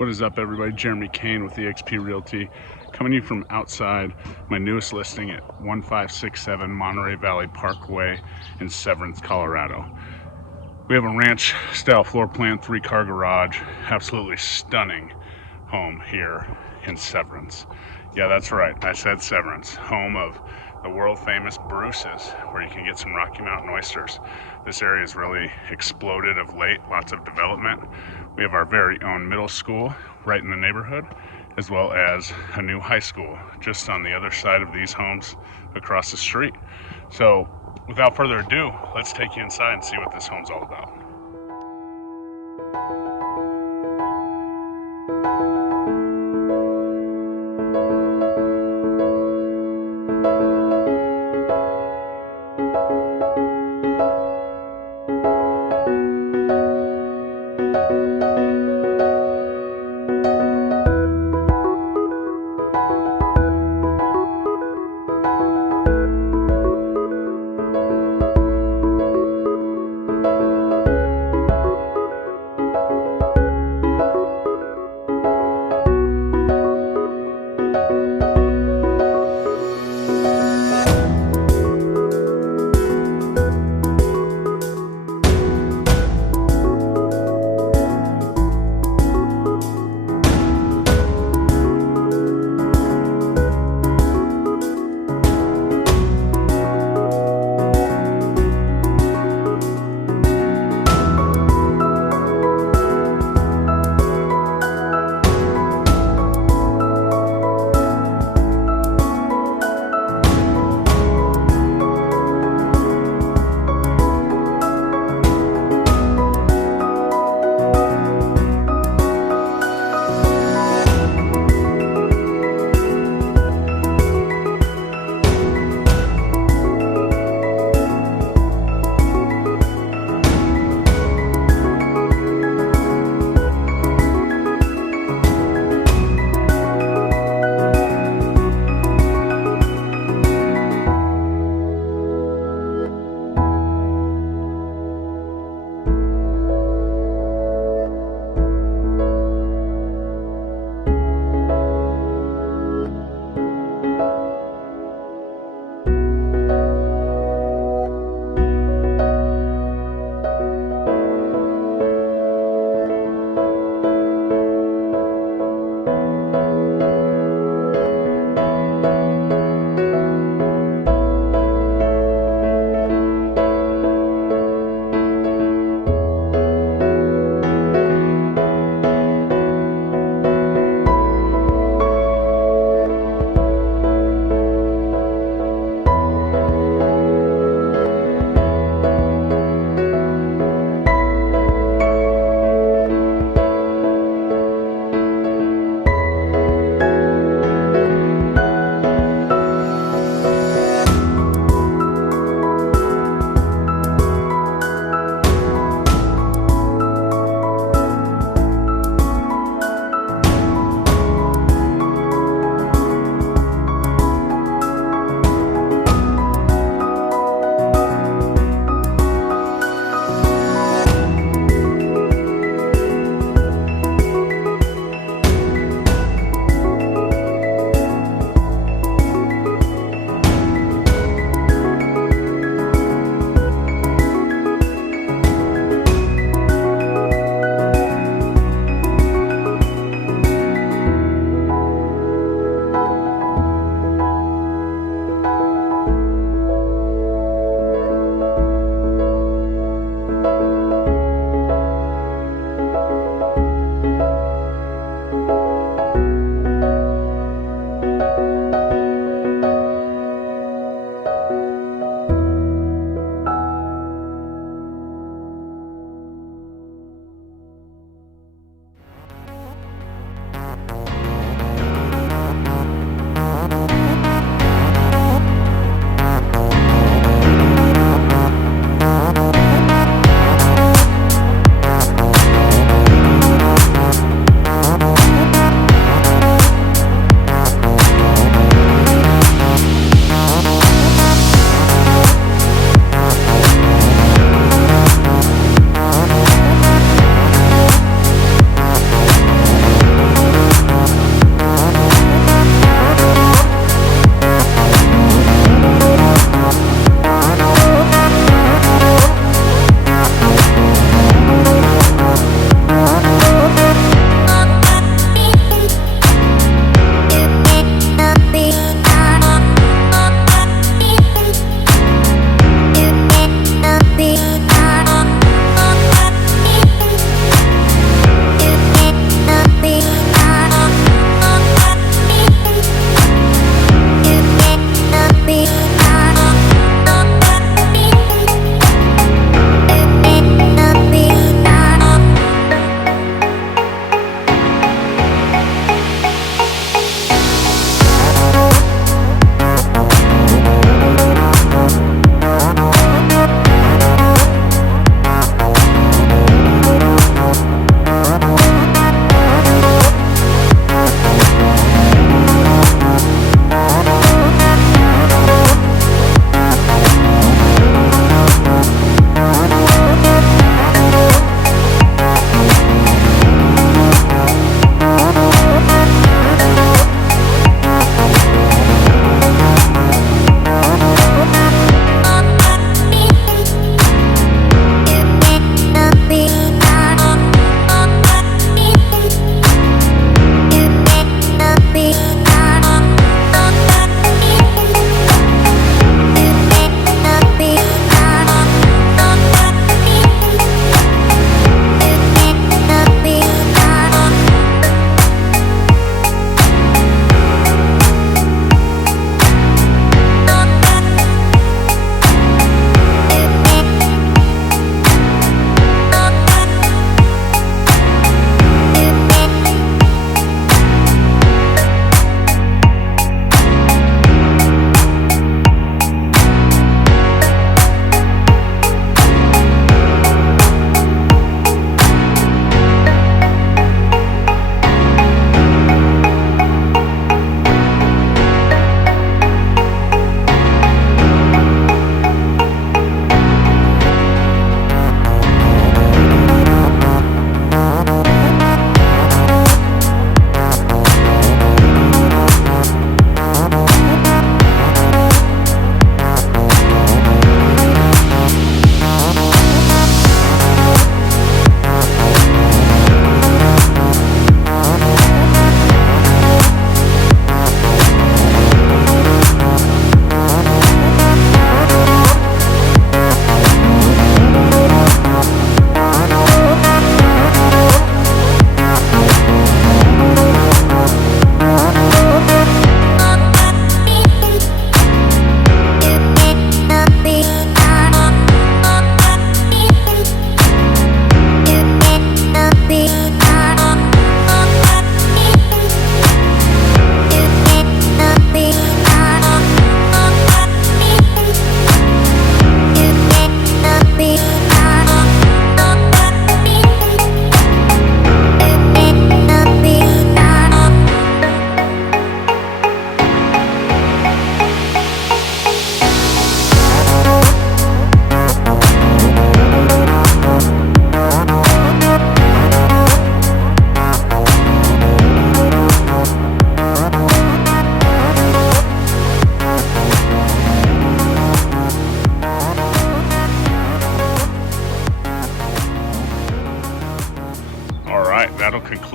What is up, everybody? Jeremy Kane with eXp Realty, coming to you from outside my newest listing at 1567 Monterey Valley Parkway in Severance, Colorado. We have a ranch style floor plan, 3-car garage, absolutely stunning home here in Severance. Yeah, that's right, I said Severance, home of the world famous Bruce's, where you can get some Rocky Mountain oysters. This area has really exploded of late, lots of development. We have our very own middle school right in the neighborhood, as well as a new high school just on the other side of these homes across the street. So without further ado, let's take you inside and see what this home's all about.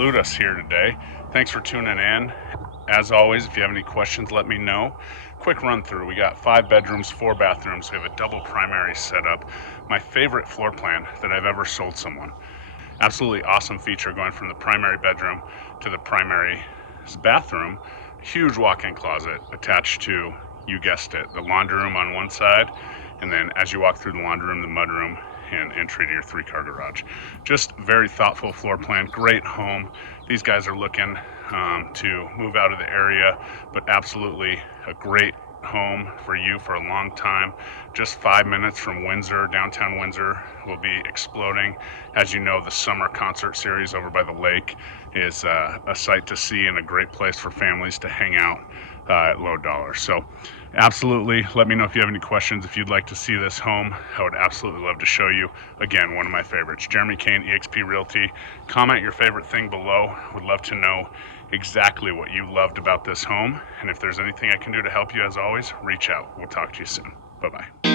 salute us here today. Thanks for tuning in. As always, if you have any questions, let me know. Quick run through. We got 5 bedrooms, 4 bathrooms. We have a double primary setup. My favorite floor plan that I've ever sold someone. Absolutely awesome feature going from the primary bedroom to the primary bathroom. Huge walk-in closet attached to, you guessed it, the laundry room on one side, and then as you walk through the laundry room, the mudroom and entry to your 3-car garage. Just very thoughtful floor plan, great home. These guys are looking to move out of the area, but absolutely a great home for you for a long time. Just 5 minutes from Windsor. Downtown Windsor will be exploding. As you know, the summer concert series over by the lake is a sight to see and a great place for families to hang out at low dollars. So absolutely, let me know if you have any questions. If you'd like to see this home, I would absolutely love to show you. Again, one of my favorites, Jeremy Kane, eXp Realty. Comment your favorite thing below. Would love to know exactly what you loved about this home. And if there's anything I can do to help you, as always, reach out. We'll talk to you soon. Bye-bye.